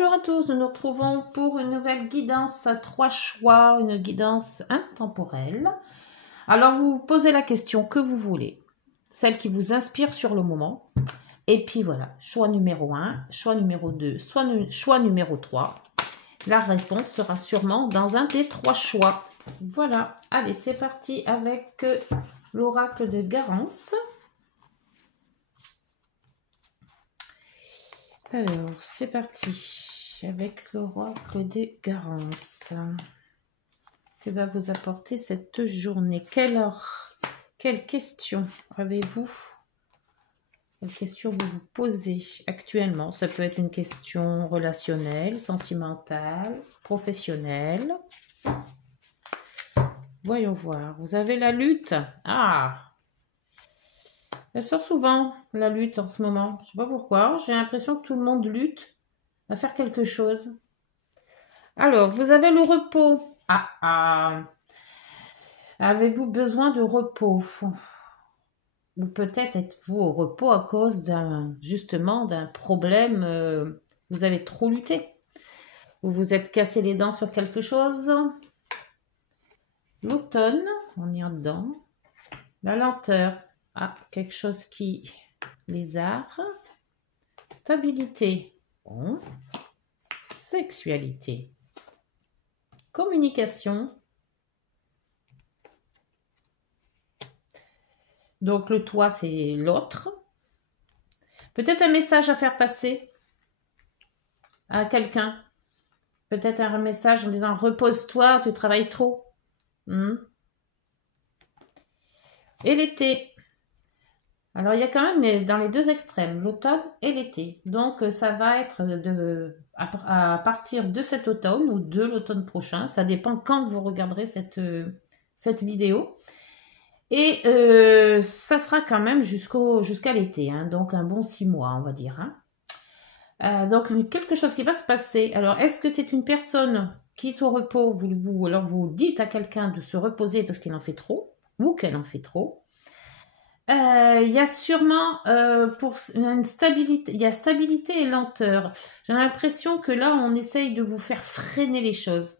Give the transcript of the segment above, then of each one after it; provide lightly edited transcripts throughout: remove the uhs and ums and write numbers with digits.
Bonjour à tous, nous nous retrouvons pour une nouvelle guidance à 3 choix, une guidance intemporelle. Alors vous vous posez la question que vous voulez, celle qui vous inspire sur le moment. Et puis voilà, choix numéro 1, choix numéro 2, choix numéro 3. La réponse sera sûrement dans un des 3 choix. Voilà, allez c'est parti avec l'oracle de Garance. Alors, c'est parti avec l'oracle des Garences. Que va vous apporter cette journée? Quelle question avez-vous? Quelle question vous vous posez actuellement? Ça peut être une question relationnelle, sentimentale, professionnelle. Voyons voir. Vous avez la lutte. Ah! Elle sort souvent, la lutte, en ce moment. Je ne sais pas pourquoi. J'ai l'impression que tout le monde lutte à faire quelque chose. Alors, vous avez le repos. Avez-vous besoin de repos? Ou peut-être êtes-vous au repos à cause justement d'un problème. Vous avez trop lutté. Vous vous êtes cassé les dents sur quelque chose. L'automne, on y est dedans. La lenteur. Quelque chose qui... Lézard. Stabilité. Bon. Sexualité. Communication. Donc le toi, c'est l'autre. Peut-être un message à faire passer à quelqu'un. Peut-être un message en disant repose-toi, tu travailles trop. Et l'été. Alors il y a quand même dans les deux extrêmes, l'automne et l'été. Donc ça va être à partir de cet automne ou de l'automne prochain. Ça dépend quand vous regarderez cette vidéo. Et ça sera quand même jusqu'à l'été. Donc un bon 6 mois, on va dire. Donc quelque chose qui va se passer. Alors est-ce que c'est une personne qui est au repos, alors vous dites à quelqu'un de se reposer parce qu'il en fait trop ou qu'elle en fait trop. Il y a sûrement pour une stabilité, il y a stabilité et lenteur. J'ai l'impression que là, on essaye de vous faire freiner les choses.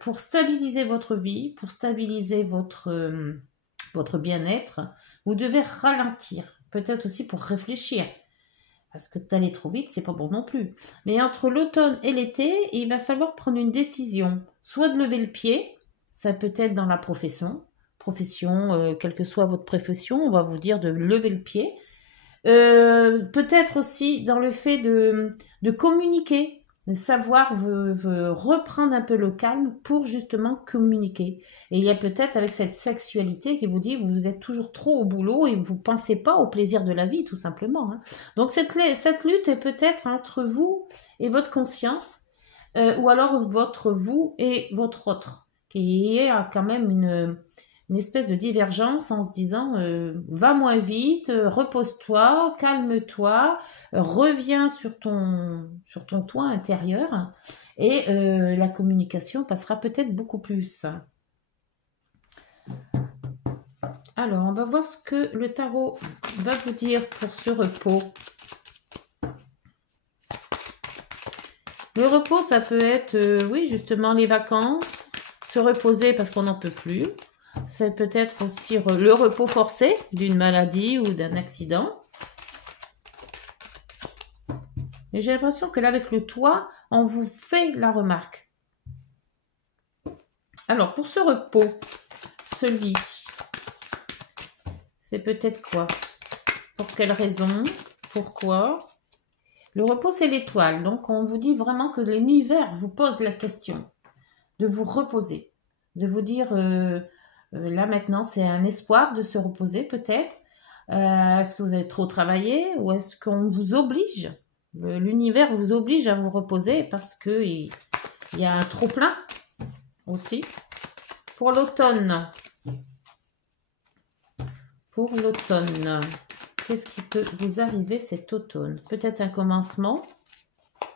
Pour stabiliser votre vie, pour stabiliser votre bien-être, vous devez ralentir. Peut-être aussi pour réfléchir. Parce que d'aller trop vite, c'est pas bon non plus. Mais entre l'automne et l'été, il va falloir prendre une décision. Soit de lever le pied, ça peut être dans la profession, quelle que soit votre profession, on va vous dire de lever le pied. Peut-être aussi dans le fait de communiquer, de savoir reprendre un peu le calme pour justement communiquer. Et il y a peut-être avec cette sexualité qui vous dit vous êtes toujours trop au boulot et vous ne pensez pas au plaisir de la vie tout simplement. Donc cette lutte est peut-être entre vous et votre conscience ou alors votre vous et votre autre qui est quand même une espèce de divergence en se disant va moins vite, repose-toi, calme-toi, reviens sur ton toit intérieur et la communication passera peut-être beaucoup plus. Alors, on va voir ce que le tarot va vous dire pour ce repos. Le repos, ça peut être, oui, justement, les vacances, se reposer parce qu'on n'en peut plus. C'est peut-être aussi le repos forcé d'une maladie ou d'un accident. Et j'ai l'impression que là, avec le toit, on vous fait la remarque. Alors, pour ce repos, celui, c'est peut-être quoi? Pour quelle raison? Pourquoi? Le repos, c'est l'étoile. Donc, on vous dit vraiment que l'univers vous pose la question de vous reposer. De vous dire... là maintenant, c'est un espoir de se reposer peut-être. Est-ce que vous avez trop travaillé ou est-ce qu'on vous oblige? L'univers vous oblige à vous reposer parce qu'il y a un trop-plein aussi. Pour l'automne, qu'est-ce qui peut vous arriver cet automne? Peut-être un commencement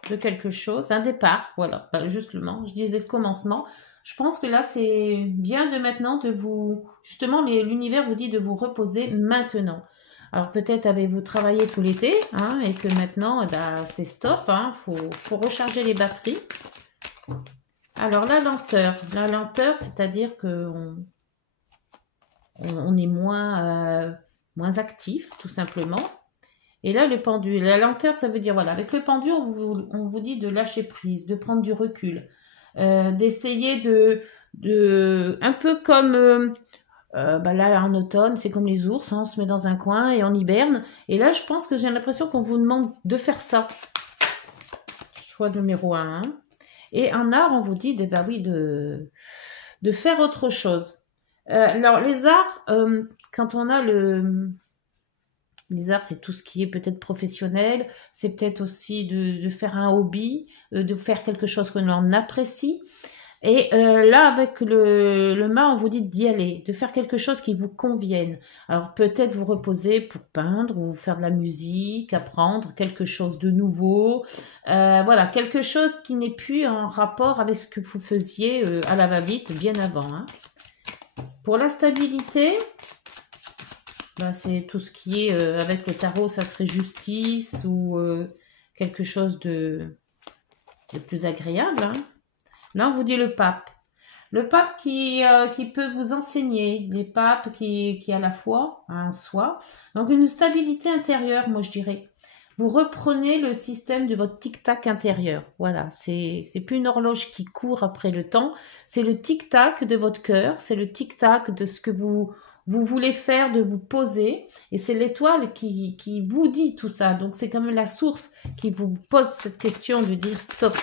de quelque chose, un départ, voilà, justement, je disais le commencement. Je pense que là, c'est bien de maintenant de vous... Justement, l'univers vous dit de vous reposer maintenant. Alors peut-être avez-vous travaillé tout l'été, hein, et que maintenant, eh ben, c'est stop, hein, faut recharger les batteries. Alors la lenteur, c'est-à-dire que on est moins actif, tout simplement. Et là, le pendu, la lenteur, ça veut dire, voilà, avec le pendu, on vous dit de lâcher prise, de prendre du recul, d'essayer un peu comme, bah là, en automne, c'est comme les ours, hein, on se met dans un coin et on hiberne. Et là, je pense que j'ai l'impression qu'on vous demande de faire ça. Choix numéro 1. Hein. Et en art, on vous dit, bah oui, de faire autre chose. Alors, les arts, quand on a les arts, c'est tout ce qui est peut-être professionnel, c'est peut-être aussi de faire un hobby, de faire quelque chose que l'on apprécie. Et là, avec le mât, on vous dit d'y aller, de faire quelque chose qui vous convienne. Alors peut-être vous reposer pour peindre ou faire de la musique, apprendre quelque chose de nouveau. Voilà, quelque chose qui n'est plus en rapport avec ce que vous faisiez à la va-vite bien avant. Hein. Pour la stabilité, ben, c'est tout ce qui est avec le tarot, ça serait justice ou quelque chose de plus agréable. Hein. Là, on vous dit le pape. Le pape qui peut vous enseigner, les papes qui a la foi en soi. Donc, une stabilité intérieure, moi, je dirais. Vous reprenez le système de votre tic-tac intérieur. Voilà, c'est plus une horloge qui court après le temps. C'est le tic-tac de votre cœur. C'est le tic-tac de ce que vous voulez faire, de vous poser. Et c'est l'étoile qui vous dit tout ça. Donc, c'est comme la source qui vous pose cette question de dire stop.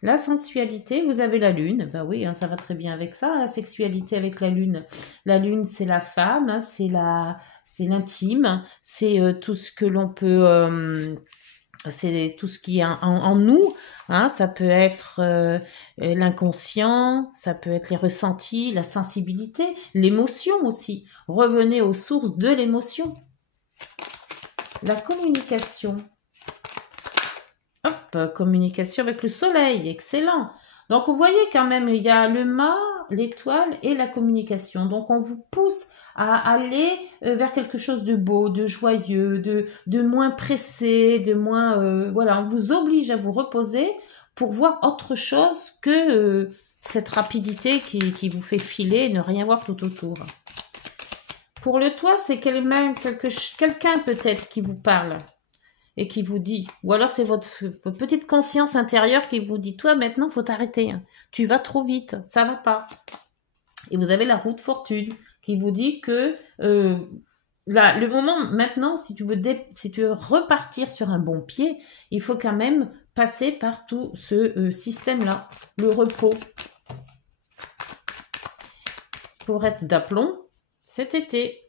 La sensualité, vous avez la lune, bah oui, hein, ça va très bien avec ça. La sexualité avec la lune, c'est la femme, hein, c'est l'intime, c'est tout ce que l'on peut, c'est tout ce qui est en nous. Hein, ça peut être l'inconscient, ça peut être les ressentis, la sensibilité, l'émotion aussi. Revenez aux sources de l'émotion. La communication. Hop, communication avec le soleil, excellent. Donc, vous voyez quand même, il y a le mât, l'étoile et la communication. Donc, on vous pousse à aller vers quelque chose de beau, de joyeux, de moins pressé, de moins... voilà, on vous oblige à vous reposer pour voir autre chose que cette rapidité qui vous fait filer et ne rien voir tout autour. Pour le toit, c'est quelqu'un peut-être qui vous parle. Et qui vous dit, ou alors c'est votre petite conscience intérieure qui vous dit, toi maintenant faut t'arrêter, hein. Tu vas trop vite, ça va pas. Et vous avez la roue de fortune qui vous dit que là, le moment maintenant, si tu veux repartir sur un bon pied, il faut quand même passer par tout ce système-là, le repos. Pour être d'aplomb, cet été.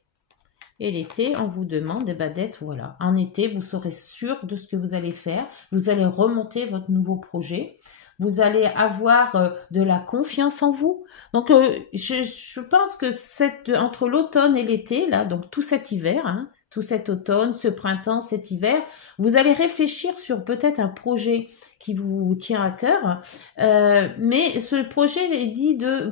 Et l'été, on vous demande d'être, voilà. En été, vous serez sûr de ce que vous allez faire. Vous allez remonter votre nouveau projet. Vous allez avoir de la confiance en vous. Donc, je pense que entre l'automne et l'été, là, donc tout cet hiver, hein, tout cet automne, ce printemps, cet hiver, vous allez réfléchir sur peut-être un projet qui vous tient à cœur. Mais ce projet est dit de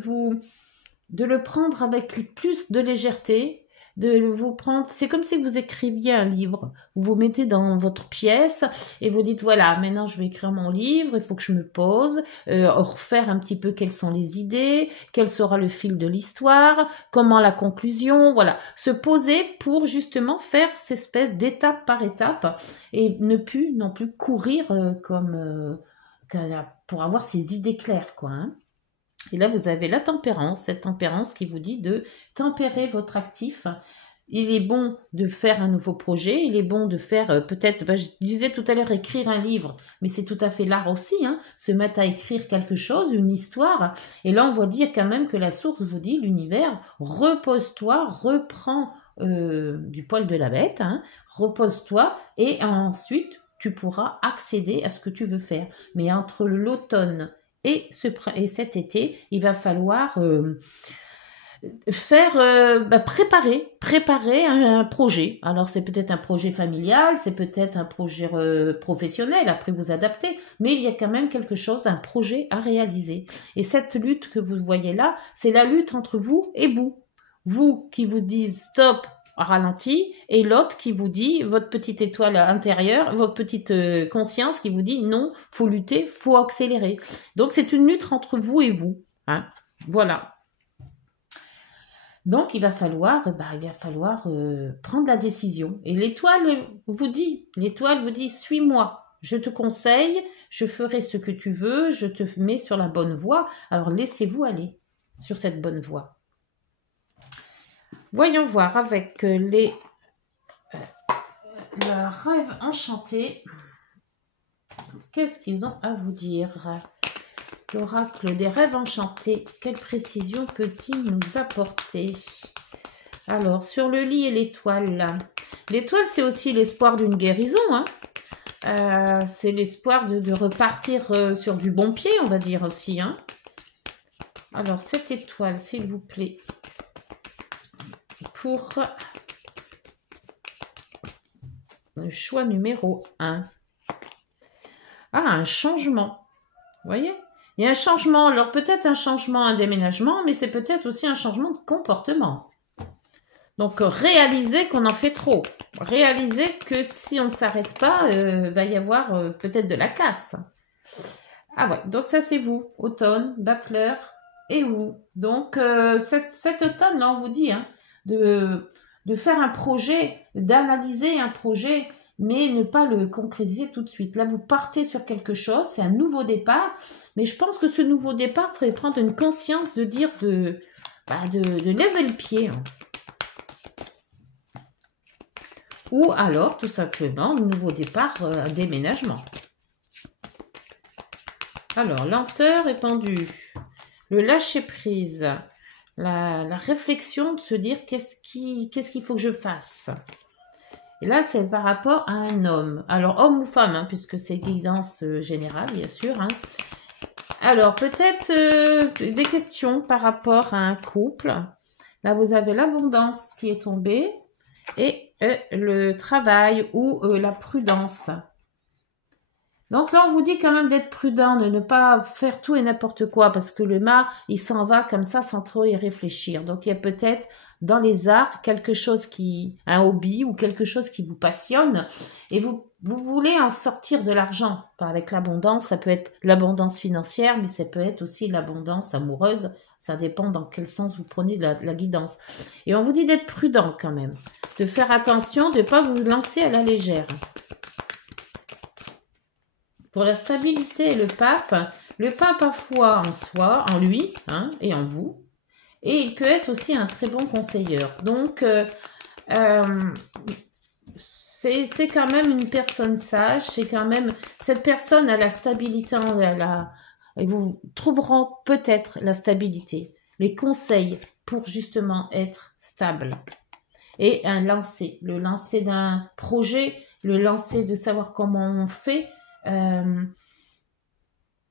le prendre avec plus de légèreté, de vous prendre, c'est comme si vous écriviez un livre, vous vous mettez dans votre pièce et vous dites voilà, maintenant je vais écrire mon livre, il faut que je me pose, refaire un petit peu quelles sont les idées, quel sera le fil de l'histoire, comment la conclusion, voilà, se poser pour justement faire cette espèce d'étape par étape et ne plus non plus courir pour avoir ses idées claires, quoi, hein. Et là, vous avez la tempérance, cette tempérance qui vous dit de tempérer votre actif. Il est bon de faire un nouveau projet, il est bon de faire peut-être, je disais tout à l'heure, écrire un livre, mais c'est tout à fait l'art aussi, hein, se mettre à écrire quelque chose, une histoire. Et là, on va dire quand même que la source vous dit, l'univers, repose-toi, reprends du poil de la bête, hein, repose-toi, et ensuite, tu pourras accéder à ce que tu veux faire. Mais entre l'automne et cet été, il va falloir préparer un projet. Alors c'est peut-être un projet familial, c'est peut-être un projet professionnel, après vous adaptez, mais il y a quand même quelque chose, un projet à réaliser. Et cette lutte que vous voyez là, c'est la lutte entre vous et vous. Vous qui vous dites stop, ralenti, et l'autre qui vous dit, votre petite étoile intérieure, votre petite conscience qui vous dit non, faut lutter, faut accélérer. Donc c'est une lutte entre vous et vous. Hein. Voilà. Donc il va falloir prendre la décision. Et l'étoile vous dit, suis-moi, je te conseille, je ferai ce que tu veux, je te mets sur la bonne voie. Alors laissez-vous aller sur cette bonne voie. Voyons voir avec le rêve enchanté. Qu'est-ce qu'ils ont à vous dire? L'oracle des rêves enchantés, quelle précision peut-il nous apporter? Alors, sur le lit et l'étoile, l'étoile, c'est aussi l'espoir d'une guérison. Hein. C'est l'espoir de repartir sur du bon pied, on va dire aussi. Hein. Alors, cette étoile, s'il vous plaît, pour le choix numéro 1. Ah, un changement. Vous voyez? Il y a un changement. Alors, peut-être un changement, un déménagement, mais c'est peut-être aussi un changement de comportement. Donc, réalisez qu'on en fait trop. Réalisez que si on ne s'arrête pas, va y avoir peut-être de la casse. Ah ouais, donc ça c'est vous, automne, Butler et vous. Donc, cet automne, là, on vous dit, hein, de faire un projet, d'analyser un projet, mais ne pas le concrétiser tout de suite. Là, vous partez sur quelque chose, c'est un nouveau départ, mais je pense que ce nouveau départ, il faudrait prendre une conscience de dire de lever le pied. Hein. Ou alors, tout simplement, un nouveau départ, un déménagement. Alors, lenteur répandue, le lâcher-prise, la réflexion de se dire qu'est-ce qu'il faut que je fasse. Et là, c'est par rapport à un homme. Alors, homme ou femme, hein, puisque c'est guidance générale, bien sûr. Hein. Alors, peut-être des questions par rapport à un couple. Là, vous avez l'abondance qui est tombée et le travail ou la prudence. Donc là, on vous dit quand même d'être prudent, de ne pas faire tout et n'importe quoi, parce que le mât, il s'en va comme ça sans trop y réfléchir. Donc il y a peut-être dans les arts quelque chose un hobby ou quelque chose qui vous passionne, et vous voulez en sortir de l'argent. Avec l'abondance, ça peut être l'abondance financière, mais ça peut être aussi l'abondance amoureuse. Ça dépend dans quel sens vous prenez la guidance. Et on vous dit d'être prudent quand même, de faire attention, de ne pas vous lancer à la légère. Pour la stabilité, le pape a foi en soi, en lui, hein, et en vous. Et il peut être aussi un très bon conseilleur. Donc, c'est quand même une personne sage. C'est quand même, cette personne a la stabilité, et vous trouveront peut-être la stabilité, les conseils pour justement être stable. Et le lancer d'un projet, le lancer de savoir comment on fait.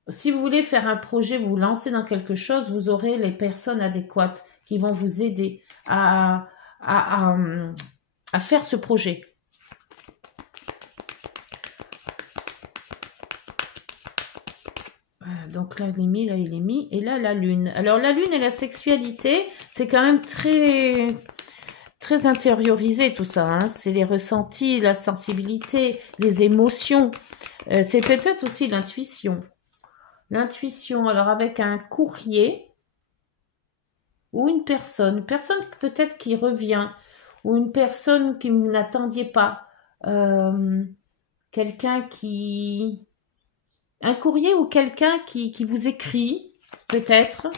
Si vous voulez faire un projet, vous lancez dans quelque chose, vous aurez les personnes adéquates qui vont vous aider à faire ce projet. Donc là, il est mis, là, il est mis. Et là, la lune. Alors, la lune et la sexualité, c'est quand même très, très intériorisé tout ça. Hein. C'est les ressentis, la sensibilité, les émotions. C'est peut-être aussi l'intuition. L'intuition, alors avec un courrier ou une personne peut-être qui revient, ou une personne que vous n'attendiez pas, quelqu'un qui... Un courrier ou quelqu'un qui vous écrit, peut-être.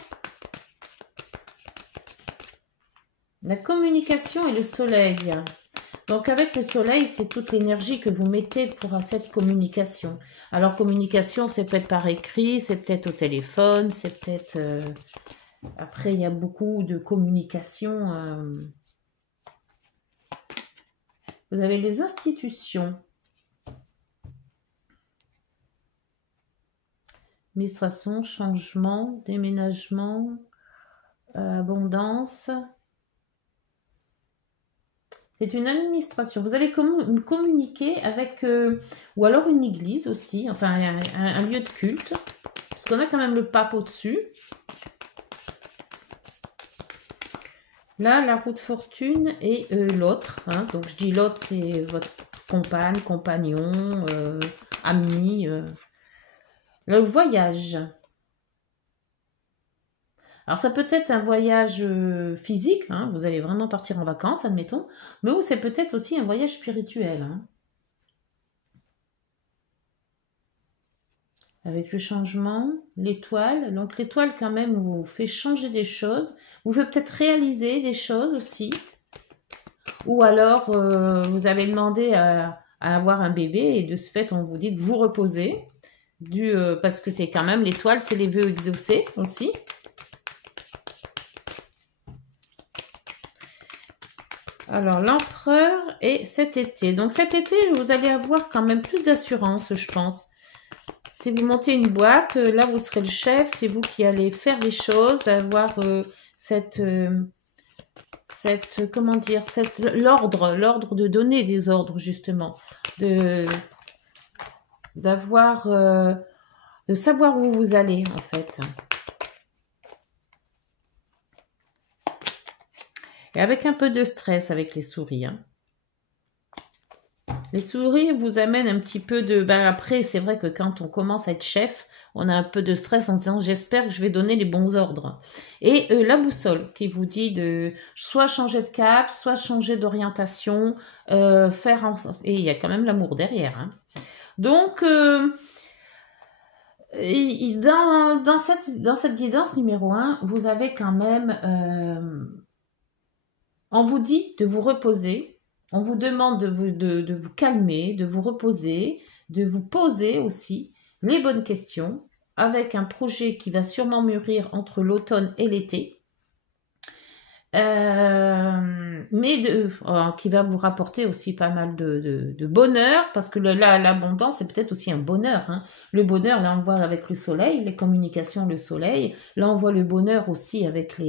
La communication et le soleil. Donc avec le soleil, c'est toute l'énergie que vous mettez pour cette communication. Alors communication, c'est peut-être par écrit, c'est peut-être au téléphone, c'est peut-être... Après, il y a beaucoup de communication. Vous avez les institutions. Administration, changement, déménagement, abondance... C'est une administration. Vous allez communiquer avec, ou alors une église aussi, enfin un lieu de culte, parce qu'on a quand même le pape au-dessus. Là, la roue de fortune et l'autre. Hein, donc, je dis l'autre, c'est votre compagne, compagnon, ami. Le voyage. Alors, ça peut être un voyage physique. Hein, vous allez vraiment partir en vacances, admettons. Mais ou c'est peut-être aussi un voyage spirituel. Hein, avec le changement, l'étoile. Donc, l'étoile, quand même, vous fait changer des choses. Vous fait peut-être réaliser des choses aussi. Ou alors, vous avez demandé à avoir un bébé et de ce fait, on vous dit de vous reposer. Parce que c'est quand même l'étoile, c'est les vœux exaucés aussi. Alors, l'empereur et cet été. Donc, cet été, vous allez avoir quand même plus d'assurance, je pense. Si vous montez une boîte, là, vous serez le chef. C'est vous qui allez faire les choses, avoir comment dire, l'ordre de donner des ordres, justement. D'avoir, de savoir où vous allez, en fait. Et avec un peu de stress avec les souris. Hein. Les souris vous amènent un petit peu de... Ben après, c'est vrai que quand on commence à être chef, on a un peu de stress en disant j'espère que je vais donner les bons ordres. Et la boussole qui vous dit de soit changer de cap, soit changer d'orientation, faire en... Et il y a quand même l'amour derrière. Hein. Donc, dans cette guidance numéro 1, vous avez quand même... on vous dit de vous reposer, on vous demande de vous calmer, de vous reposer, de vous poser aussi les bonnes questions avec un projet qui va sûrement mûrir entre l'automne et l'été, qui va vous rapporter aussi pas mal de bonheur, parce que l'abondance, c'est peut-être aussi un bonheur. Hein. Le bonheur, là on le voit avec le soleil, les communications, le soleil, là on voit le bonheur aussi avec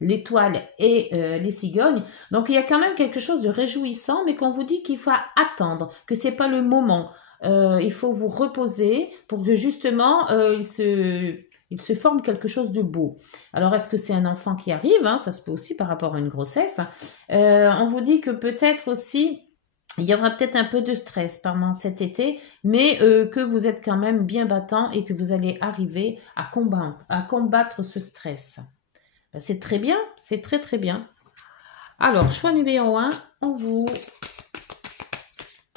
l'étoile et les cigognes. Donc il y a quand même quelque chose de réjouissant, mais qu'on vous dit qu'il faut attendre, que c'est pas le moment. Il faut vous reposer pour que justement il se forme quelque chose de beau. Alors est-ce que c'est un enfant qui arrive, hein, ça se peut aussi par rapport à une grossesse. On vous dit que peut-être aussi il y aura peut-être un peu de stress pendant cet été, mais que vous êtes quand même bien battant et que vous allez arriver à combattre ce stress. C'est très bien, c'est très très bien. Alors, choix numéro 1, on vous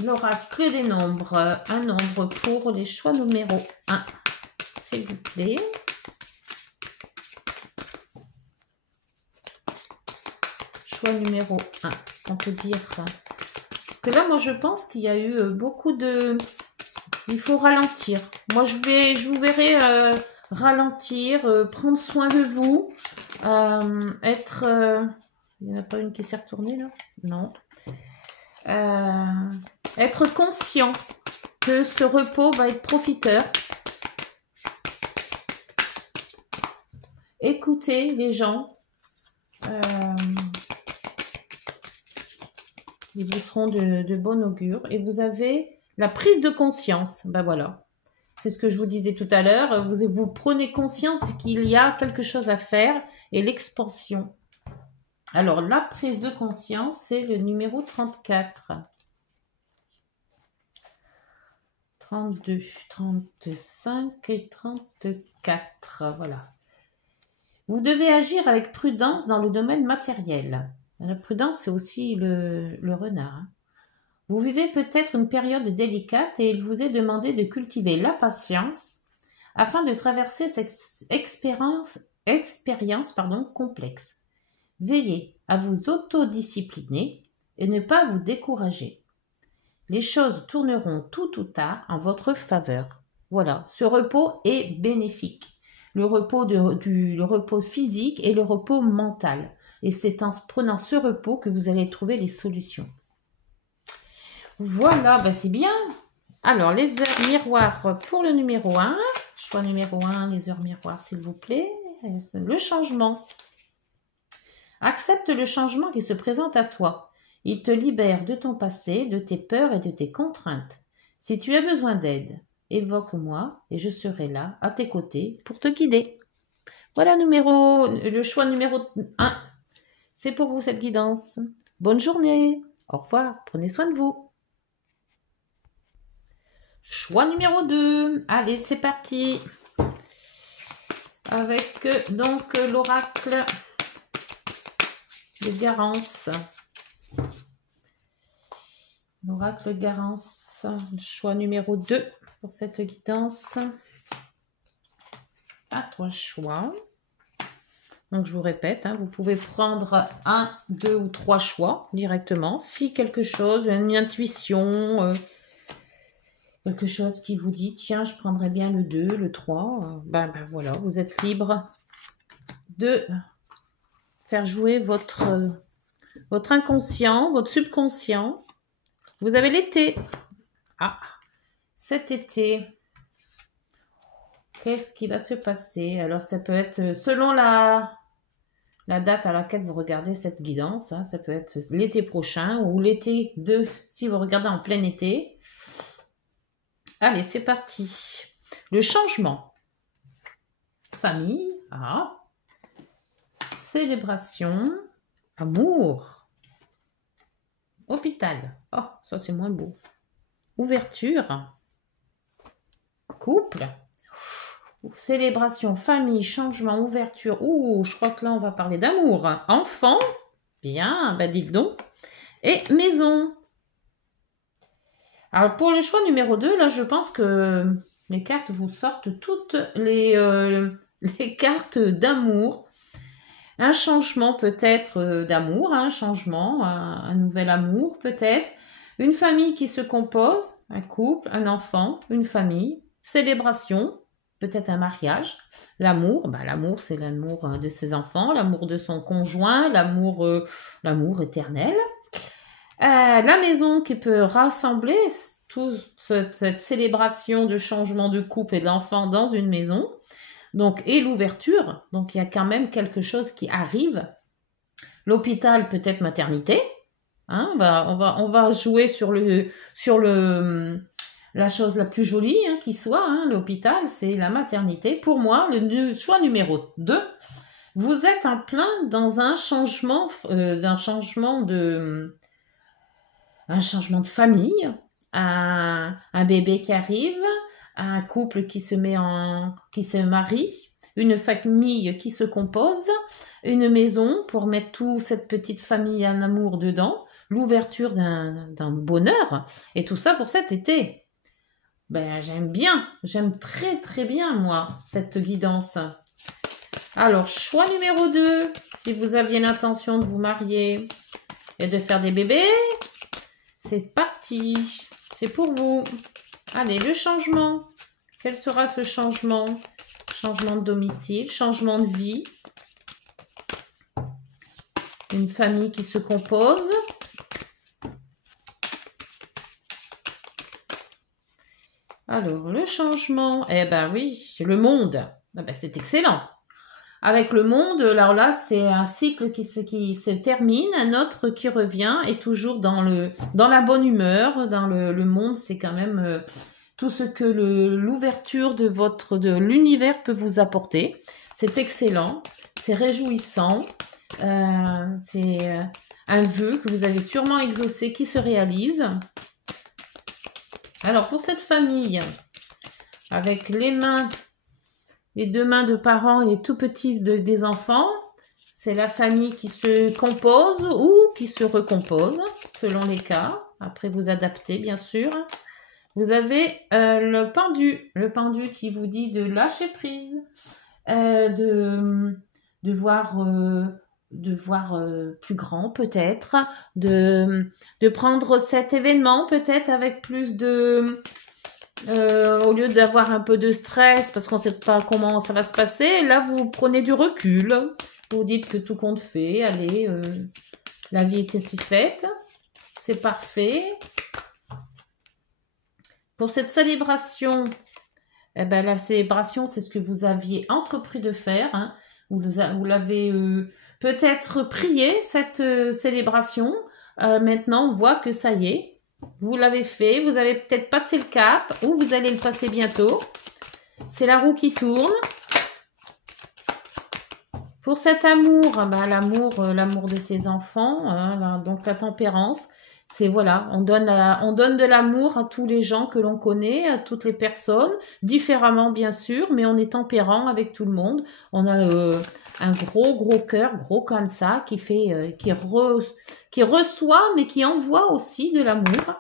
l'oracle des nombres. Un nombre pour les choix numéro 1, s'il vous plaît. Choix numéro 1, on peut dire. Parce que là, moi, je pense qu'il y a eu beaucoup de... Il faut ralentir. Moi, je vous verrai ralentir, prendre soin de vous, être... il n'y en a pas une qui s'est retournée là? Non. Être conscient que ce repos va être profiteur. Écoutez les gens. Ils vous seront de bon augure. Et vous avez la prise de conscience. Ben voilà. C'est ce que je vous disais tout à l'heure. Vous prenez conscience qu'il y a quelque chose à faire et l'expansion. Alors, la prise de conscience, c'est le numéro 34. 32, 35 et 34. Voilà. Vous devez agir avec prudence dans le domaine matériel. La prudence, c'est aussi le renard. Hein. Vous vivez peut-être une période délicate et il vous est demandé de cultiver la patience afin de traverser cette expérience complexe. Veillez à vous autodiscipliner et ne pas vous décourager. Les choses tourneront tôt ou tard en votre faveur. Voilà, ce repos est bénéfique. Le repos, le repos physique et le repos mental. Et c'est en prenant ce repos que vous allez trouver les solutions. Voilà, ben c'est bien. Alors, les heures miroirs pour le numéro 1. Choix numéro 1, les heures miroirs, s'il vous plaît. Le changement. Accepte le changement qui se présente à toi. Il te libère de ton passé, de tes peurs et de tes contraintes. Si tu as besoin d'aide, évoque-moi et je serai là, à tes côtés, pour te guider. Voilà le choix numéro 1. c'est pour vous cette guidance. Bonne journée. Au revoir. Prenez soin de vous. Choix numéro 2. Allez, c'est parti. Avec donc l'oracle de Garance. L'oracle Garance. Choix numéro 2 pour cette guidance. À 3 choix. Donc, je vous répète, hein, vous pouvez prendre 1, 2 ou 3 choix directement. Si quelque chose, une intuition, quelque chose qui vous dit, tiens, je prendrais bien le 2, le 3, ben voilà, vous êtes libre de faire jouer votre inconscient, votre subconscient. Vous avez l'été. Ah, cet été, qu'est-ce qui va se passer? Alors, ça peut être selon la date à laquelle vous regardez cette guidance. Hein, ça peut être l'été prochain ou l'été si vous regardez en plein été. Allez, c'est parti. Le changement. Famille. Ah. Célébration. Amour. Hôpital. Oh, ça c'est moins beau. Ouverture. Couple. Célébration, famille, changement, ouverture. Ouh, je crois que là, on va parler d'amour. Enfant. Bien, bah dites donc. Et maison. Alors, pour le choix numéro 2, là, je pense que les cartes vous sortent toutes les cartes d'amour. Un changement peut-être d'amour, un changement, un nouvel amour peut-être. Une famille qui se compose, un couple, un enfant, une famille. Célébration. Peut-être un mariage, l'amour, l'amour c'est l'amour de ses enfants, l'amour de son conjoint, l'amour éternel. La maison qui peut rassembler toute cette célébration de changement de couple et d'enfant dans une maison. Donc, et l'ouverture, donc il y a quand même quelque chose qui arrive. L'hôpital, peut-être maternité. Hein, on va jouer sur la chose la plus jolie qui soit, hein, l'hôpital, c'est la maternité. Pour moi, le choix numéro 2, vous êtes en plein dans un changement de famille, un bébé qui arrive, un couple qui se marie, une famille qui se compose, une maison pour mettre toute cette petite famille en amour dedans, l'ouverture d'un bonheur, et tout ça pour cet été. J'aime très très bien moi cette guidance. Alors, choix numéro 2, si vous aviez l'intention de vous marier et de faire des bébés, c'est parti, c'est pour vous. Allez, le changement, quel sera ce changement? Changement de domicile, changement de vie, une famille qui se compose. Alors, le changement, oui, le monde, c'est excellent. Avec le monde, alors là, c'est un cycle qui se termine, un autre qui revient, et toujours dans la bonne humeur, dans le monde, c'est quand même tout ce que l'ouverture de l'univers peut vous apporter. C'est excellent, c'est réjouissant, c'est un vœu que vous avez sûrement exaucé qui se réalise. Alors, pour cette famille, avec les 2 mains de parents et les tout petits des enfants, c'est la famille qui se compose ou qui se recompose, selon les cas. Après, vous adaptez, bien sûr. Vous avez le pendu qui vous dit de lâcher prise, de voir plus grand peut-être, de prendre cet événement peut-être avec plus de... au lieu d'avoir un peu de stress parce qu'on ne sait pas comment ça va se passer, là vous prenez du recul, vous dites que tout compte fait, allez, la vie est ainsi faite, c'est parfait. Pour cette célébration, la célébration c'est ce que vous aviez entrepris de faire, hein. Vous l'avez peut-être prié cette célébration, maintenant on voit que ça y est. Vous l'avez fait, vous avez peut-être passé le cap ou vous allez le passer bientôt. C'est la roue qui tourne. Pour cet amour, ben, l'amour de ses enfants, hein, donc la tempérance, c'est voilà, on donne de l'amour à tous les gens que l'on connaît, à toutes les personnes, différemment bien sûr, mais on est tempérant avec tout le monde. On a un gros cœur, gros comme ça, qui reçoit, mais qui envoie aussi de l'amour.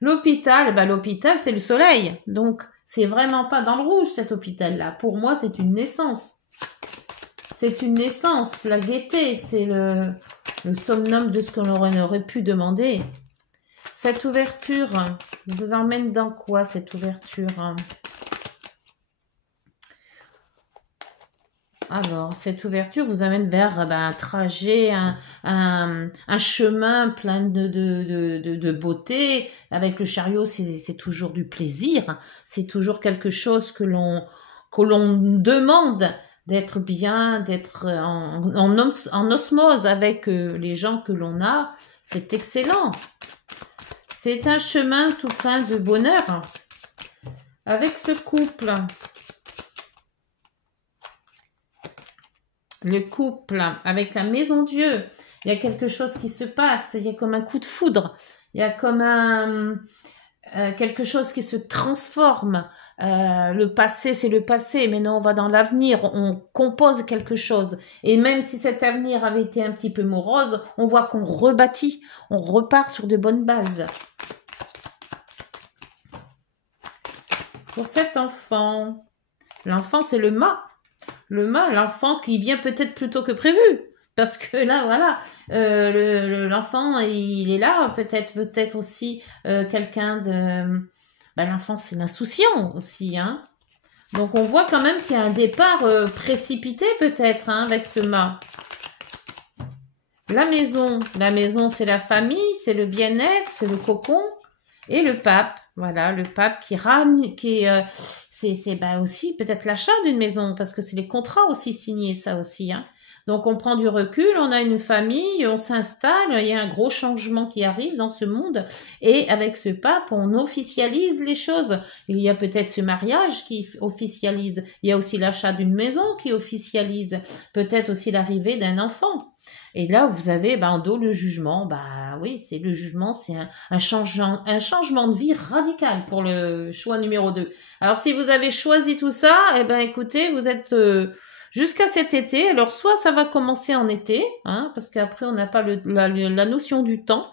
L'hôpital, ben, l'hôpital c'est le soleil, donc c'est vraiment pas dans le rouge cet hôpital-là. Pour moi, c'est une naissance. C'est une naissance, la gaieté, c'est le summum de ce que l'on aurait pu demander. Cette ouverture vous emmène dans quoi, cette ouverture? Alors, cette ouverture vous amène vers ben, un trajet, un chemin plein de beauté. Avec le chariot, c'est toujours du plaisir. C'est toujours quelque chose que l'on demande d'être bien, d'être en osmose avec les gens que l'on a. C'est excellent. C'est un chemin tout plein de bonheur. Avec ce couple... Le couple avec la maison Dieu, il y a quelque chose qui se passe, il y a comme un coup de foudre, il y a comme quelque chose qui se transforme. Le passé, c'est le passé, maintenant on va dans l'avenir, on compose quelque chose. Et même si cet avenir avait été un petit peu morose, on voit qu'on rebâtit, on repart sur de bonnes bases. Pour cet enfant, l'enfant c'est le mât. L'enfant qui vient peut-être plus tôt que prévu. Parce que là, voilà, l'enfant, il est là, peut-être aussi quelqu'un de... Ben, l'enfant, c'est l'insouciant aussi, hein. Donc, on voit quand même qu'il y a un départ précipité, peut-être, hein, avec ce mât. La maison, c'est la famille, c'est le bien-être, c'est le cocon. Et le pape, voilà, le pape c'est bah aussi peut-être l'achat d'une maison, parce que c'est les contrats aussi signés, ça aussi, hein. Donc on prend du recul, on a une famille, on s'installe, il y a un gros changement qui arrive dans ce monde, et avec ce pape, on officialise les choses. Il y a peut-être ce mariage qui officialise, il y a aussi l'achat d'une maison qui officialise, peut-être aussi l'arrivée d'un enfant. Et là, vous avez en dos le jugement. Bah oui, c'est le jugement, c'est un changement de vie radical pour le choix numéro 2. Alors, si vous avez choisi tout ça, eh ben écoutez, vous êtes jusqu'à cet été. Alors, soit ça va commencer en été, hein, parce qu'après, on n'a pas la notion du temps.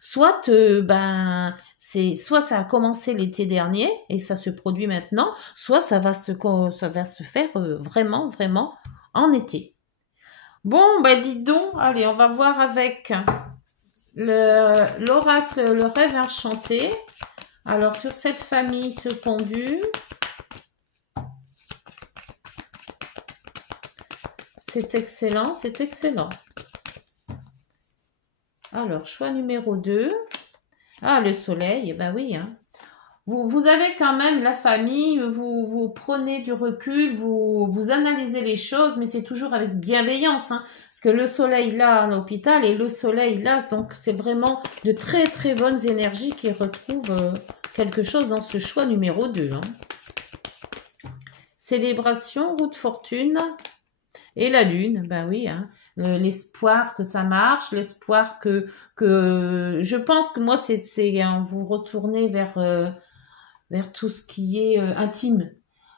Soit, soit ça a commencé l'été dernier et ça se produit maintenant, soit ça va se faire vraiment en été. Bon, bah dites donc, allez, on va voir avec l'oracle, le rêve enchanté. Alors, sur cette famille, ce pendu, c'est excellent, c'est excellent. Alors, choix numéro 2. Ah, le soleil, ben oui, hein. Vous avez quand même la famille, vous prenez du recul, vous analysez les choses, mais c'est toujours avec bienveillance, hein, parce que le soleil là à l'hôpital et le soleil là, donc c'est vraiment de très bonnes énergies qui retrouvent quelque chose dans ce choix numéro 2. Hein. Célébration, roue de fortune et la lune, ben oui, hein. L'espoir que ça marche, l'espoir que je pense que moi c'est hein, vous retournez vers tout ce qui est intime.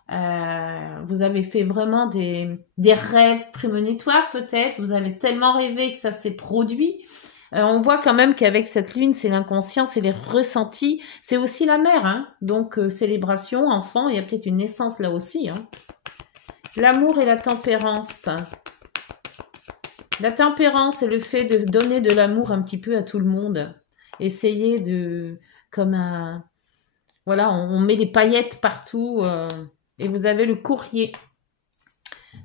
Vous avez fait vraiment des rêves prémonitoires peut-être, vous avez tellement rêvé que ça s'est produit. On voit quand même qu'avec cette lune, c'est l'inconscient, c'est les ressentis, c'est aussi la mère, hein. Donc célébration, enfant, il y a peut-être une naissance là aussi. Hein. L'amour et la tempérance. La tempérance, c'est le fait de donner de l'amour un petit peu à tout le monde. Essayer de, comme un... Voilà, on met les paillettes partout et vous avez le courrier.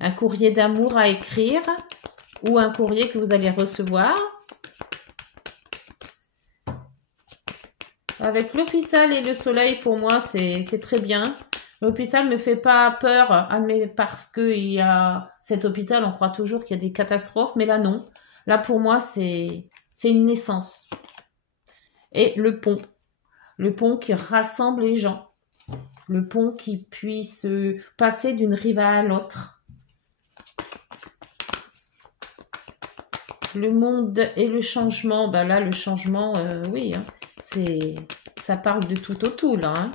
Un courrier d'amour à écrire ou un courrier que vous allez recevoir. Avec l'hôpital et le soleil, pour moi, c'est très bien. L'hôpital me fait pas peur, parce que il y a cet hôpital, on croit toujours qu'il y a des catastrophes, mais là non. Là pour moi, c'est une naissance. Et le pont qui rassemble les gens, le pont qui puisse passer d'une rive à l'autre. le monde et le changement. Ben là, le changement, oui, hein, ça parle de tout au tout, là. Hein.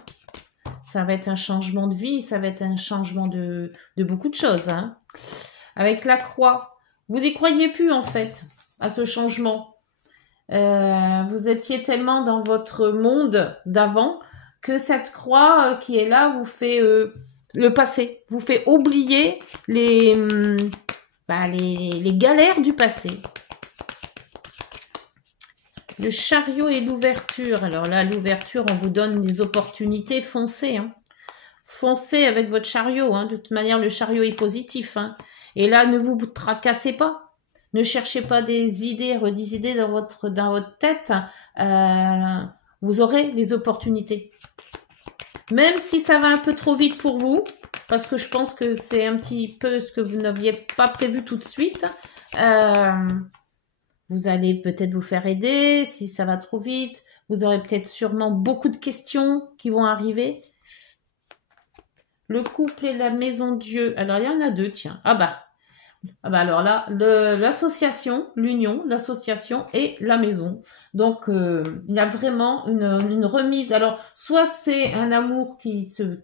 Ça va être un changement de vie, ça va être un changement de beaucoup de choses. Hein. Avec la croix, vous n'y croyez plus, en fait, à ce changement. Vous étiez tellement dans votre monde d'avant que cette croix qui est là vous fait le passé, vous fait oublier les galères du passé. Le chariot et l'ouverture. Alors là, l'ouverture, on vous donne des opportunités, foncez. Hein. Foncez avec votre chariot. Hein. De toute manière, le chariot est positif. Hein. Et là, ne vous tracassez pas. Ne cherchez pas des idées dans votre tête. Vous aurez les opportunités. Même si ça va un peu trop vite pour vous, parce que je pense que c'est un petit peu ce que vous n'aviez pas prévu tout de suite. Vous allez peut-être vous faire aider si ça va trop vite. Vous aurez peut-être sûrement beaucoup de questions qui vont arriver. Le couple et la maison Dieu. Alors, il y en a deux, tiens. Ah bah alors là, l'association, l'union, l'association et la maison. Donc, il y a vraiment une remise. Alors, soit c'est un amour qui se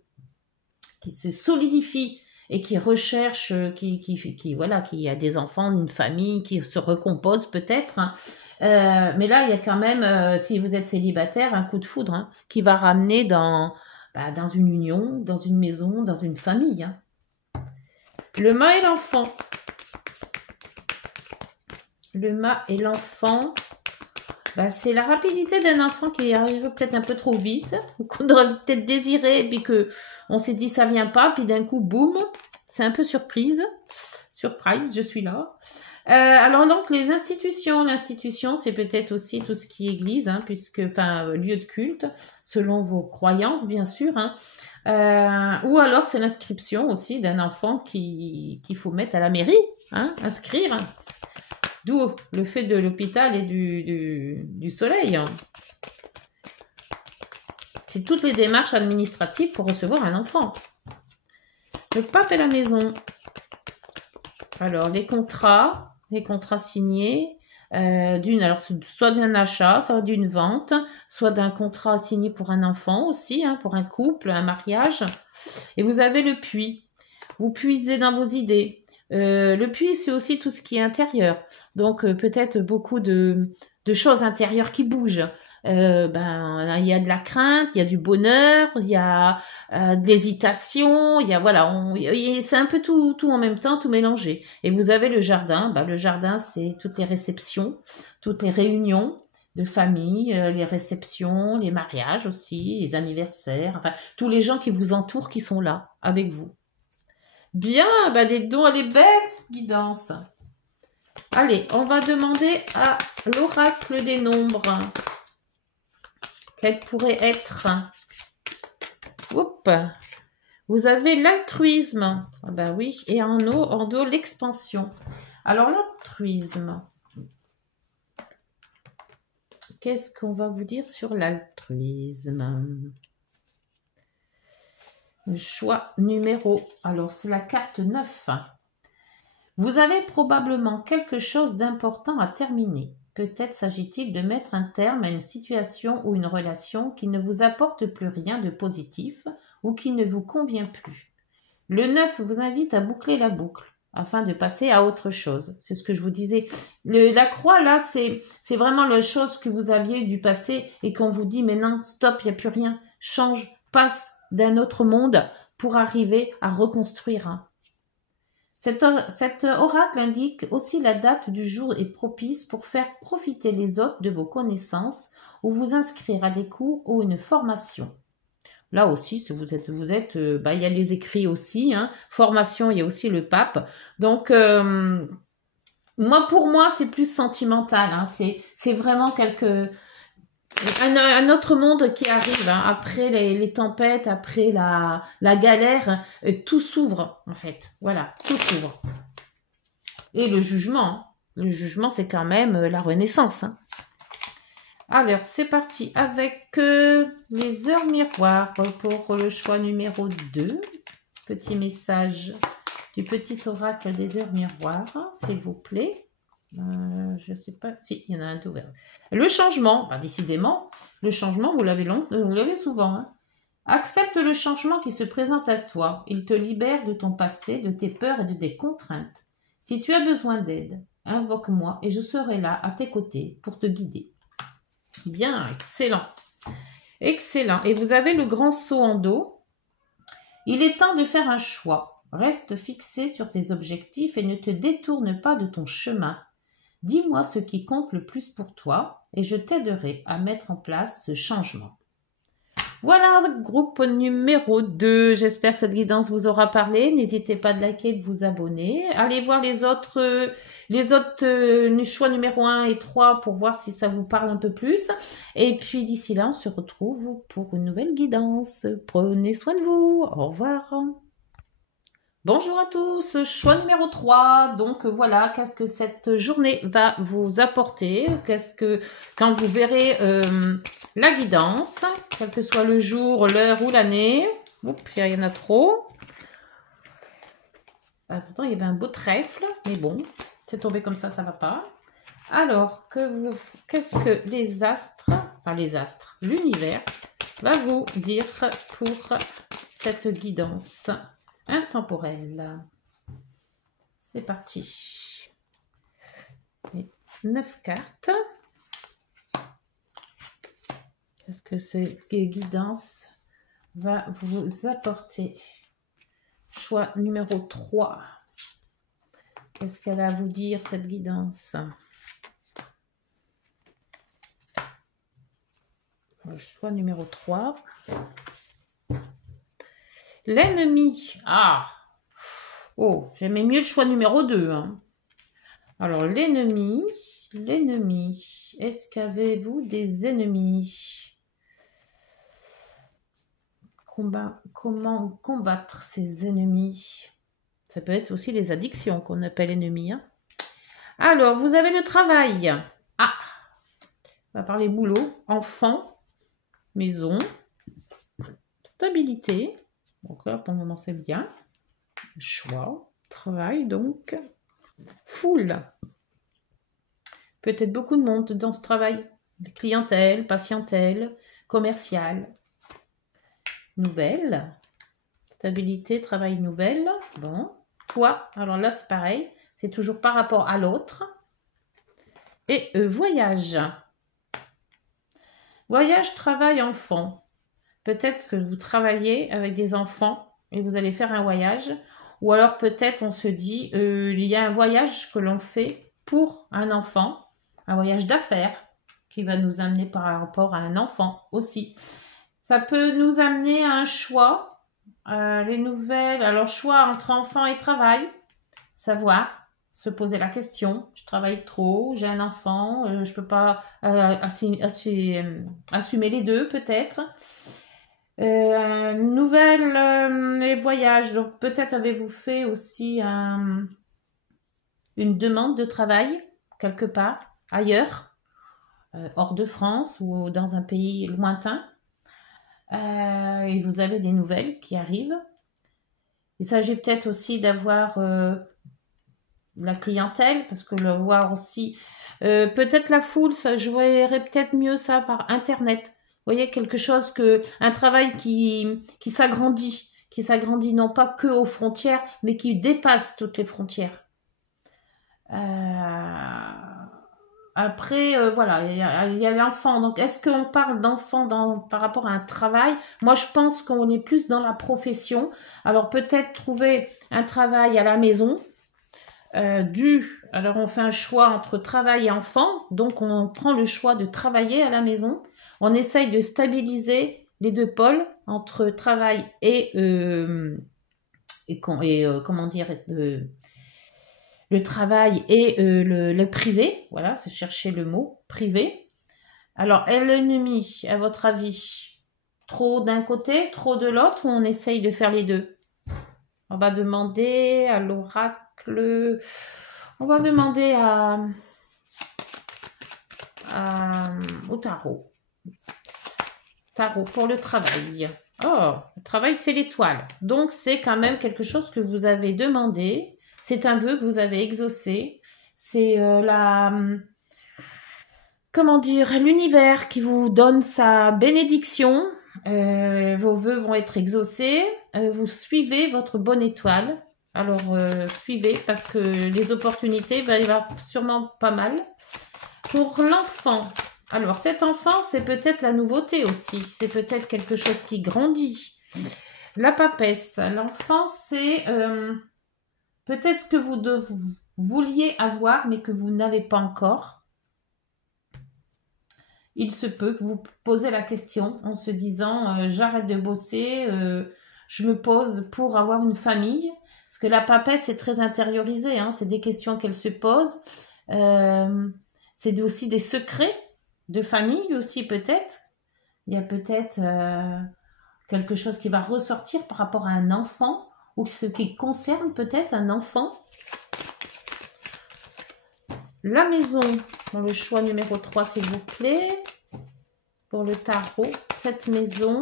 solidifie et qui recherche, qui a des enfants, une famille, qui se recompose peut-être. Hein. Mais là, il y a quand même, si vous êtes célibataire, un coup de foudre hein, qui va ramener dans une union, dans une maison, dans une famille. Hein. Le mât et l'enfant. Le mât et l'enfant, c'est la rapidité d'un enfant qui arrive peut-être un peu trop vite, ou qu'on aurait peut-être désiré, puis qu'on s'est dit ça vient pas, puis d'un coup, boum, c'est un peu surprise, je suis là. Alors donc, les institutions, l'institution, c'est peut-être aussi tout ce qui est église, hein, lieu de culte, selon vos croyances, bien sûr, hein. Ou alors c'est l'inscription aussi d'un enfant qu'il faut mettre à la mairie, hein, inscrire. D'où le fait de l'hôpital et du soleil. C'est toutes les démarches administratives pour recevoir un enfant. Le pape et la maison. Alors, les contrats signés, soit d'un achat, soit d'une vente, soit d'un contrat signé pour un enfant aussi, hein, pour un couple, un mariage. Et vous avez le puits. Vous puisez dans vos idées. Le puits, c'est aussi tout ce qui est intérieur. Donc, peut-être beaucoup de choses intérieures qui bougent. Il y a de la crainte, il y a du bonheur, il y a de l'hésitation, c'est un peu tout en même temps, tout mélangé. Et vous avez le jardin. Le jardin, c'est toutes les réceptions, toutes les réunions de famille, les réceptions, les mariages aussi, les anniversaires, enfin, tous les gens qui vous entourent qui sont là avec vous. Bien, des dons, elle est belle cette guidance. Allez, on va demander à l'oracle des nombres. Quel pourrait être? Oups. Vous avez l'altruisme. Ah oui, et en haut, l'expansion. Alors, l'altruisme. Qu'est-ce qu'on va vous dire sur l'altruisme? Le choix numéro. Alors, c'est la carte 9. Vous avez probablement quelque chose d'important à terminer. Peut-être s'agit-il de mettre un terme à une situation ou une relation qui ne vous apporte plus rien de positif ou qui ne vous convient plus. Le 9 vous invite à boucler la boucle afin de passer à autre chose. C'est ce que je vous disais. La croix, là, c'est vraiment la chose que vous aviez du passé et qu'on vous dit, mais non, stop, il n'y a plus rien. Change, passe d'un autre monde pour arriver à reconstruire. Cet oracle indique aussi la date du jour est propice pour faire profiter les autres de vos connaissances ou vous inscrire à des cours ou une formation. Là aussi, si vous êtes, il y a les écrits aussi, hein. Formation, il y a aussi le pape. Donc, pour moi, c'est plus sentimental. Hein. C'est vraiment un autre monde qui arrive hein, après les tempêtes, après la galère, tout s'ouvre en fait. Voilà, tout s'ouvre. Et le jugement, c'est quand même la renaissance. Hein. Alors, c'est parti avec les heures miroirs pour le choix numéro 2. Petit message du petit oracle des heures miroirs, s'il vous plaît. Je sais pas. Si, il y en a un d'ouvert. Le changement, bah, décidément, le changement, vous l'avez souvent. Hein. Accepte le changement qui se présente à toi. Il te libère de ton passé, de tes peurs et de tes contraintes. Si tu as besoin d'aide, invoque-moi et je serai là à tes côtés pour te guider. Bien, excellent. Excellent. Et vous avez le grand saut en dos. Il est temps de faire un choix. Reste fixé sur tes objectifs et ne te détourne pas de ton chemin. Dis-moi ce qui compte le plus pour toi et je t'aiderai à mettre en place ce changement. Voilà, groupe numéro 2. J'espère que cette guidance vous aura parlé. N'hésitez pas de liker, de vous abonner. Allez voir les autres choix numéro 1 et 3 pour voir si ça vous parle un peu plus. Et puis d'ici là, on se retrouve pour une nouvelle guidance. Prenez soin de vous. Au revoir. Bonjour à tous, choix numéro 3. Donc voilà, qu'est-ce que cette journée va vous apporter? Quand vous verrez la guidance, quel que soit le jour, l'heure ou l'année. Oups, il y en a trop. Pourtant, il y avait un beau trèfle, mais bon, c'est tombé comme ça va pas. Alors, qu'est-ce que les astres, l'univers va vous dire pour cette guidance intemporelle? C'est parti. Et 9 cartes. Qu'est-ce que cette guidance va vous apporter? Choix numéro 3. Qu'est-ce qu'elle a à vous dire, cette guidance? Le choix numéro 3. L'ennemi. Ah! Oh, j'aimais mieux le choix numéro 2. Hein. Alors, l'ennemi. Est-ce qu'avez-vous des ennemis? Comment combattre ces ennemis? Ça peut être aussi les addictions qu'on appelle ennemis. Hein. Alors, vous avez le travail. Ah! On va parler boulot, enfant, maison, stabilité. Donc là, pour le moment, c'est bien. Choix, travail, donc. Foule. Peut-être beaucoup de monde dans ce travail. Clientèle, patientèle, commercial. Nouvelle. Stabilité, travail, nouvelle. Bon. Toi, alors là, c'est pareil. C'est toujours par rapport à l'autre. Et voyage. Voyage, travail, enfant. Peut-être que vous travaillez avec des enfants et vous allez faire un voyage. Ou alors peut-être on se dit, il y a un voyage que l'on fait pour un enfant. Un voyage d'affaires qui va nous amener par rapport à un enfant aussi. Ça peut nous amener à un choix. Les nouvelles, alors choix entre enfant et travail. Savoir, se poser la question. Je travaille trop, j'ai un enfant, je peux pas assumer les deux peut-être. Les voyages. Donc peut-être avez-vous fait aussi une demande de travail quelque part, ailleurs, hors de France ou dans un pays lointain. Et vous avez des nouvelles qui arrivent. Il s'agit peut-être aussi d'avoir la clientèle, parce que le voir aussi, peut-être la foule, ça jouerait peut-être mieux ça par Internet. Vous voyez, un travail qui s'agrandit non pas que aux frontières, mais qui dépasse toutes les frontières. Après, voilà, il y a l'enfant. Donc, est-ce qu'on parle d'enfant par rapport à un travail? Moi, je pense qu'on est plus dans la profession. Alors, peut-être trouver un travail à la maison. Alors, on fait un choix entre travail et enfant. Donc, on prend le choix de travailler à la maison. On essaye de stabiliser les deux pôles entre travail et comment dire, le travail et le privé. Voilà, c'est chercher le mot privé. Alors, est l'ennemi, à votre avis, trop d'un côté, trop de l'autre, ou on essaye de faire les deux? On va demander à l'oracle, on va demander au tarot. Tarot pour le travail. Oh, le travail, c'est l'étoile. Donc, c'est quand même quelque chose que vous avez demandé. C'est un vœu que vous avez exaucé. C'est comment dire, l'univers qui vous donne sa bénédiction. Vos vœux vont être exaucés. Vous suivez votre bonne étoile. Alors, suivez parce que les opportunités, il va y avoir sûrement pas mal. Pour l'enfant, alors cet enfant, c'est peut-être la nouveauté aussi. C'est peut-être quelque chose qui grandit. La papesse, l'enfant, c'est peut-être ce que vous vouliez avoir, mais que vous n'avez pas encore. Il se peut que vous posez la question en se disant j'arrête de bosser, je me pose pour avoir une famille. Parce que la papesse, c'est très intériorisé, hein, c'est des questions qu'elle se pose. C'est aussi des secrets de famille aussi peut-être. Il y a peut-être quelque chose qui va ressortir par rapport à un enfant ou ce qui concerne peut-être un enfant. La maison, dans le choix numéro 3 s'il vous plaît. Pour le tarot, cette maison,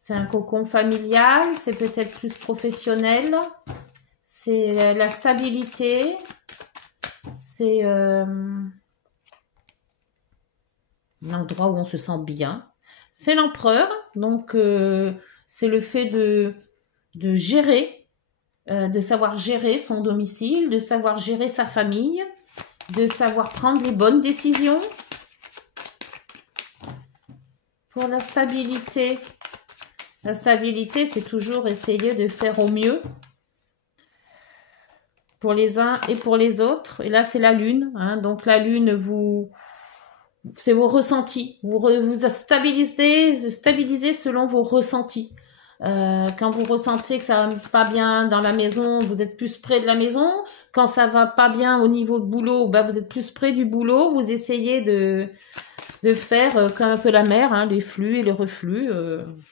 c'est un cocon familial, c'est peut-être plus professionnel, c'est la stabilité, c'est l'endroit où on se sent bien. C'est l'empereur, donc c'est le fait de gérer, de savoir gérer son domicile, de savoir gérer sa famille, de savoir prendre les bonnes décisions. Pour la stabilité, c'est toujours essayer de faire au mieux pour les uns et pour les autres. Et là, c'est la lune. Hein, donc la lune, c'est vos ressentis. Vous stabilisez selon vos ressentis. Quand vous ressentez que ça va pas bien dans la maison, vous êtes plus près de la maison. Quand ça va pas bien au niveau de boulot, bah, vous êtes plus près du boulot. Vous essayez de faire comme un peu la mer, hein, les flux et les reflux.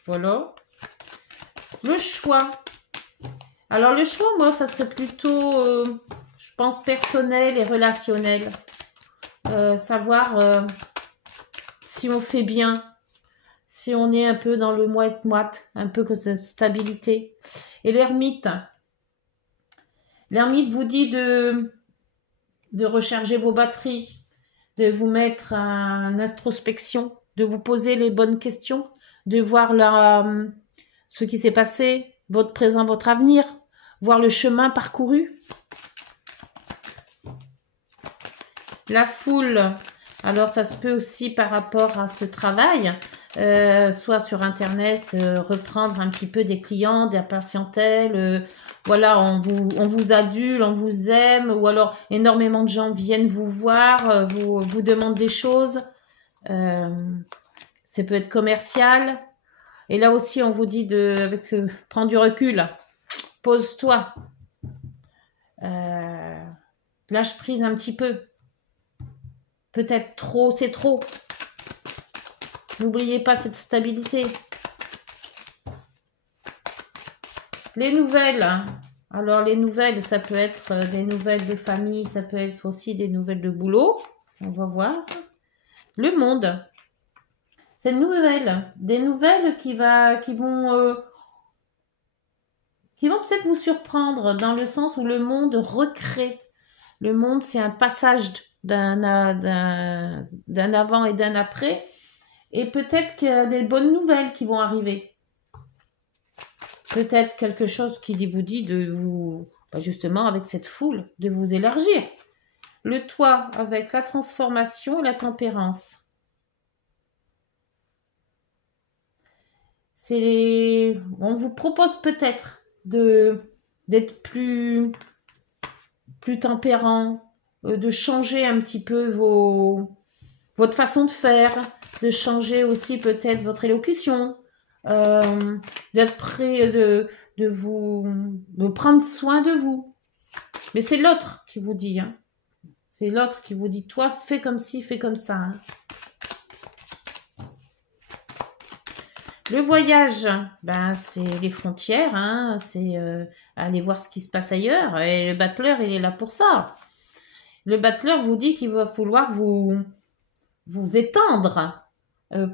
Voilà. Le choix. Alors le choix, moi, ça serait plutôt, je pense, personnel et relationnel. Savoir si on fait bien, si on est un peu dans le moite-moite, un peu que cette stabilité. Et l'ermite. L'ermite vous dit de recharger vos batteries, de vous mettre en introspection, de vous poser les bonnes questions, de voir ce qui s'est passé, votre présent, votre avenir, voir le chemin parcouru. La foule, alors ça se peut aussi par rapport à ce travail, soit sur internet, reprendre un petit peu des clients, des patientèles, voilà, on vous adule, on vous aime, ou alors énormément de gens viennent vous voir, vous demandent des choses. Ça peut être commercial. Et là aussi, on vous dit prends du recul, pose-toi, lâche prise un petit peu. Peut-être trop, c'est trop. N'oubliez pas cette stabilité. Les nouvelles. Alors, les nouvelles, ça peut être des nouvelles de famille, ça peut être aussi des nouvelles de boulot. On va voir. Le monde. C'est des nouvelles qui vont peut-être vous surprendre dans le sens où le monde recrée. Le monde, c'est un passage d'un avant et d'un après. Et peut-être qu'il y a des bonnes nouvelles qui vont arriver. Peut-être quelque chose qui vous dit de vous, justement avec cette foule, de vous élargir. Le toit avec la transformation et la tempérance. On vous propose peut-être d'être plus tempérant, de changer un petit peu votre façon de faire, de changer aussi peut-être votre élocution, d'être prêt de prendre soin de vous. Mais c'est l'autre qui vous dit, hein. C'est l'autre qui vous dit, toi, fais comme ci, fais comme ça. Hein. Le voyage, c'est les frontières, hein, c'est aller voir ce qui se passe ailleurs. Et le battleur, il est là pour ça. Le battleur vous dit qu'il va falloir vous étendre,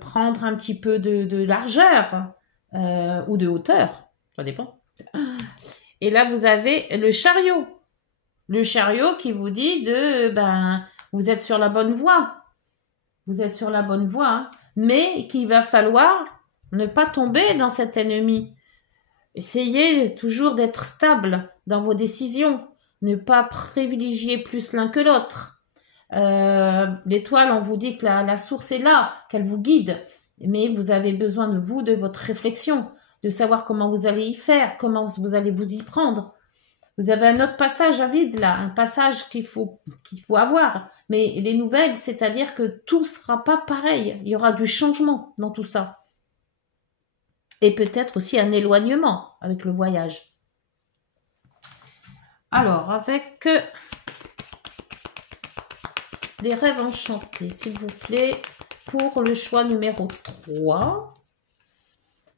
prendre un petit peu de largeur ou de hauteur, ça dépend. Et là, vous avez le chariot. Le chariot qui vous dit vous êtes sur la bonne voie. Vous êtes sur la bonne voie, hein, mais qu'il va falloir ne pas tomber dans cet ennemi. Essayez toujours d'être stable dans vos décisions. Ne pas privilégier plus l'un que l'autre. L'étoile, on vous dit que la source est là, qu'elle vous guide. Mais vous avez besoin de vous, de votre réflexion, de savoir comment vous allez y faire, comment vous allez vous y prendre. Vous avez un autre passage à vide là, un passage qu'il faut avoir. Mais les nouvelles, c'est-à-dire que tout sera pas pareil. Il y aura du changement dans tout ça. Et peut-être aussi un éloignement avec le voyage. Alors, avec les rêves enchantés, s'il vous plaît, pour le choix numéro 3.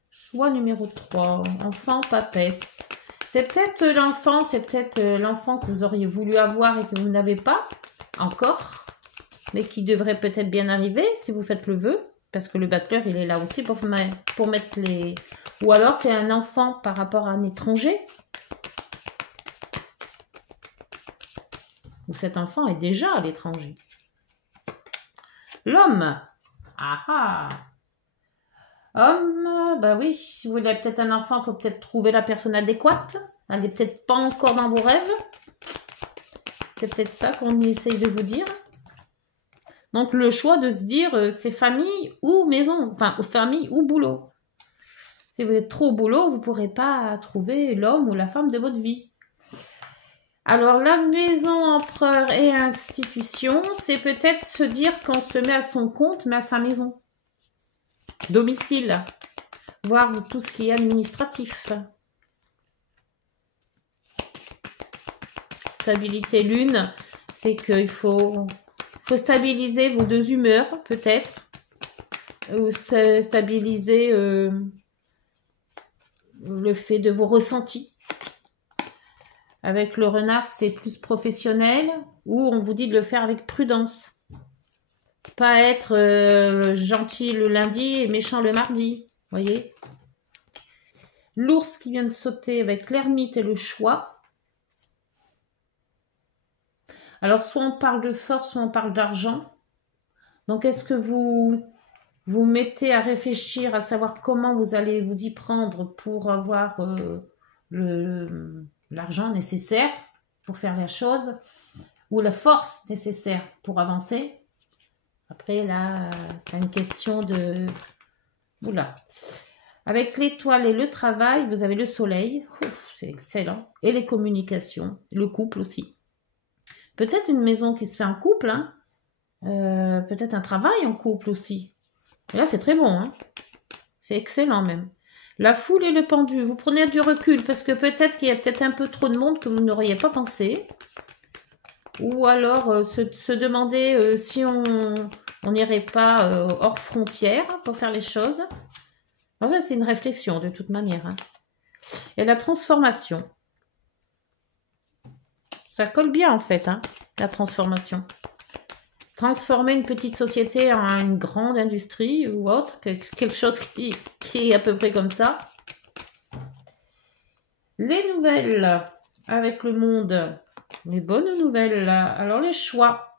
Choix numéro 3, enfant papesse. C'est peut-être l'enfant que vous auriez voulu avoir et que vous n'avez pas encore, mais qui devrait peut-être bien arriver si vous faites le vœu, parce que le battleur, il est là aussi pour mettre les... Ou alors c'est un enfant par rapport à un étranger, ou cet enfant est déjà à l'étranger. L'homme. Ah ah. Homme, bah oui, si vous voulez peut-être un enfant, il faut peut-être trouver la personne adéquate. Elle n'est peut-être pas encore dans vos rêves. C'est peut-être ça qu'on essaye de vous dire. Donc le choix de se dire c'est famille ou maison, enfin famille ou boulot. Si vous êtes trop au boulot, vous ne pourrez pas trouver l'homme ou la femme de votre vie. Alors la maison, empereur et institution, c'est peut-être se dire qu'on se met à son compte, mais à sa maison. Domicile, voir tout ce qui est administratif. Stabilité lune, c'est qu'il faut stabiliser vos deux humeurs, peut-être. Ou stabiliser le fait de vos ressentis. Avec le renard, c'est plus professionnel, ou on vous dit de le faire avec prudence. Pas être gentil le lundi et méchant le mardi, voyez. L'ours qui vient de sauter avec l'ermite et le choix. Alors, soit on parle de force, soit on parle d'argent. Donc, est-ce que vous mettez à réfléchir, à savoir comment vous allez vous y prendre pour avoir l'argent nécessaire pour faire la chose, ou la force nécessaire pour avancer? Après, là, c'est une question de... Oula. Avec l'étoile et le travail, vous avez le soleil. C'est excellent. Et les communications. Le couple aussi. Peut-être une maison qui se fait en couple. Hein. Peut-être un travail en couple aussi. Et là, c'est très bon. Hein. C'est excellent même. La foule et le pendu. Vous prenez du recul parce que peut-être qu'il y a peut-être un peu trop de monde que vous n'auriez pas pensé. Ou alors se demander si on n'irait pas hors frontières pour faire les choses. Enfin, c'est une réflexion de toute manière. Hein. Et la transformation. Ça colle bien en fait, hein, la transformation. Transformer une petite société en une grande industrie ou autre, quelque chose qui est à peu près comme ça. Les nouvelles avec le monde. Les bonnes nouvelles. Alors les choix.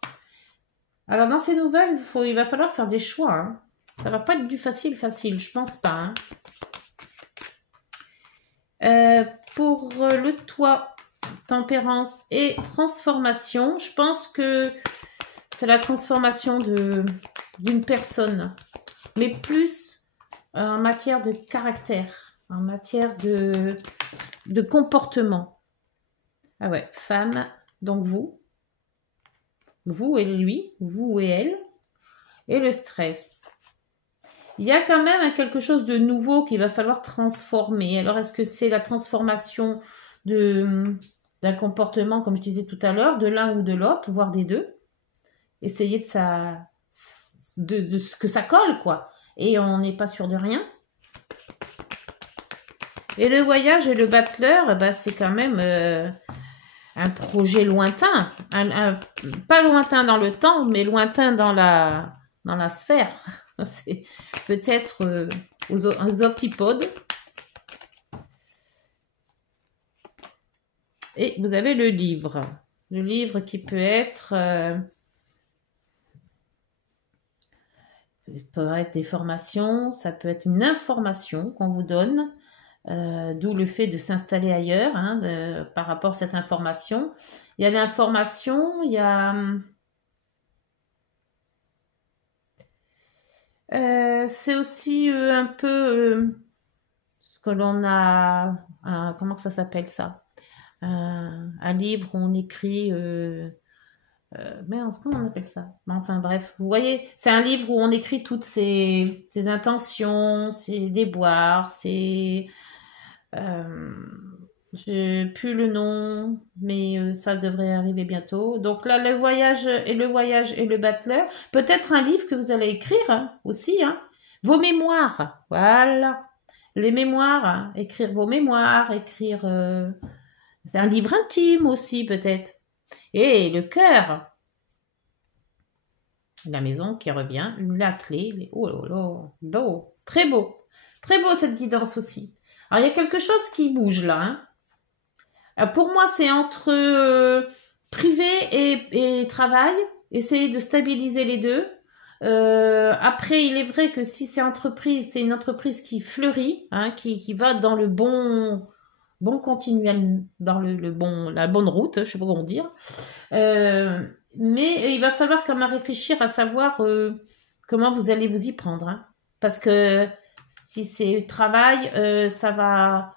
Alors dans ces nouvelles, il va falloir faire des choix. Hein. Ça va pas être du facile, je pense pas. Hein. Pour le toit, tempérance et transformation, je pense que c'est la transformation d'une personne, mais plus en matière de caractère, en matière de comportement. Ah ouais, femme, donc vous et lui, vous et elle, et le stress. Il y a quand même quelque chose de nouveau qu'il va falloir transformer. Alors, est-ce que c'est la transformation d'un comportement, comme je disais tout à l'heure, de l'un ou de l'autre, voire des deux? Essayer de que ça colle, quoi. Et on n'est pas sûr de rien. Et le voyage et le battleur, c'est quand même un projet lointain. Pas lointain dans le temps, mais lointain dans la sphère. C'est peut-être aux octopodes. Et vous avez le livre. Le livre qui peut être des formations, ça peut être une information qu'on vous donne, d'où le fait de s'installer ailleurs hein, par rapport à cette information. Il y a l'information, il y a... c'est aussi un peu ce que l'on a... comment ça s'appelle ça un livre où on écrit... merde, comment on appelle ça? Enfin bref, vous voyez, c'est un livre où on écrit toutes ses intentions, ses déboires, ses... j'ai plus le nom, mais ça devrait arriver bientôt. Donc là, le voyage et le battleur. Peut-être un livre que vous allez écrire hein, aussi, hein. Vos mémoires, voilà. Les mémoires, hein. Écrire vos mémoires, écrire... c'est un livre intime aussi, peut-être. Et le cœur, la maison qui revient, la clé, oh là là, beau, très beau. Très beau cette guidance aussi. Alors il y a quelque chose qui bouge là, hein. Pour moi, c'est entre privé et travail. Essayer de stabiliser les deux. Après, il est vrai que si c'est entreprise, c'est une entreprise qui fleurit, hein, qui va dans le bon continuel, dans la bonne route, je sais pas comment dire. Mais il va falloir quand même réfléchir à savoir comment vous allez vous y prendre, hein. Parce que si c'est travail, ça va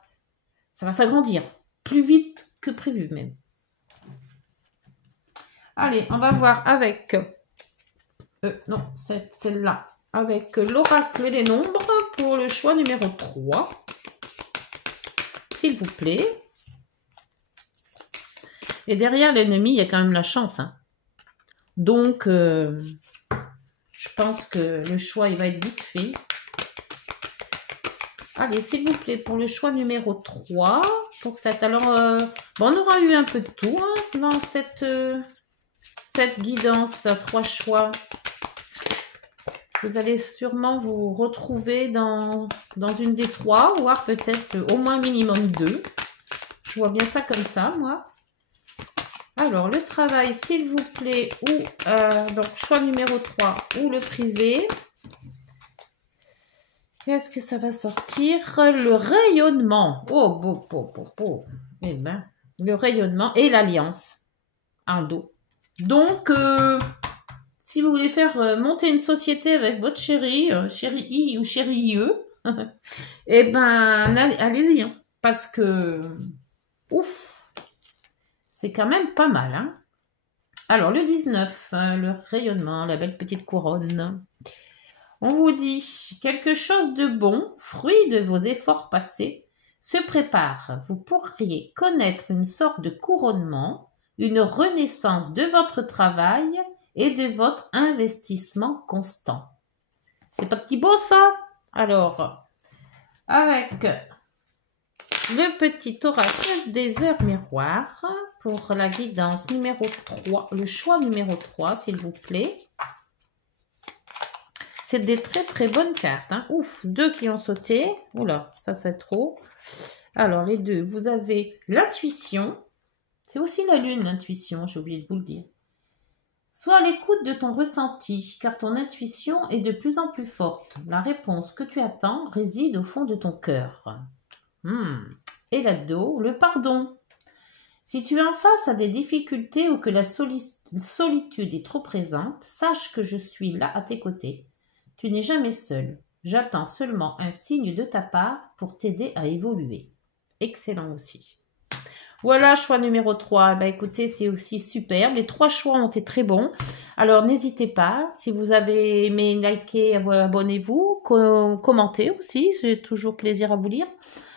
s'agrandir plus vite que prévu même. Allez, on va voir avec non, c'est celle-là, avec l'oracle des nombres pour le choix numéro 3. S'il vous plaît. Et derrière l'ennemi, il y a quand même la chance, hein. Donc, je pense que le choix, il va être vite fait. Allez, s'il vous plaît, pour le choix numéro 3, pour cette... Alors, bon, on aura eu un peu de tout hein, dans cette guidance, 3 choix. Vous allez sûrement vous retrouver dans une des 3, voire peut-être au moins minimum 2. Je vois bien ça comme ça, moi. Alors, le travail, s'il vous plaît, ou donc choix numéro 3, ou le privé. Qu'est-ce que ça va sortir? Le rayonnement. Oh, beau. Eh ben, le rayonnement et l'alliance en dos. Donc, si vous voulez faire monter une société avec votre chéri, chéri I ou chéri IE, eh ben, allez-y, hein, parce que, ouf, c'est quand même pas mal, hein. Alors, le 19, le rayonnement, la belle petite couronne. On vous dit, quelque chose de bon, fruit de vos efforts passés, se prépare. Vous pourriez connaître une sorte de couronnement, une renaissance de votre travail et de votre investissement constant. C'est pas petit beau ça? Alors, avec le petit oracle des heures miroirs pour la guidance numéro 3, le choix numéro 3, s'il vous plaît. C'est des très très bonnes cartes, hein. Ouf, 2 qui ont sauté. Oula, ça c'est trop. Alors, les 2, vous avez l'intuition. C'est aussi la lune, l'intuition, j'ai oublié de vous le dire. Sois à l'écoute de ton ressenti, car ton intuition est de plus en plus forte. La réponse que tu attends réside au fond de ton cœur. Et là-dedans, le pardon. Si tu es en face à des difficultés ou que la solitude est trop présente, sache que je suis là à tes côtés. Tu n'es jamais seul. J'attends seulement un signe de ta part pour t'aider à évoluer. Excellent aussi. Voilà, choix numéro 3. Bah, écoutez, c'est aussi superbe. Les 3 choix ont été très bons. Alors, n'hésitez pas. Si vous avez aimé, likez, abonnez-vous. Commentez aussi. J'ai toujours plaisir à vous lire.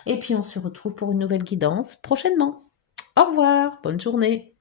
Et puis, on se retrouve pour une nouvelle guidance prochainement. Au revoir. Bonne journée.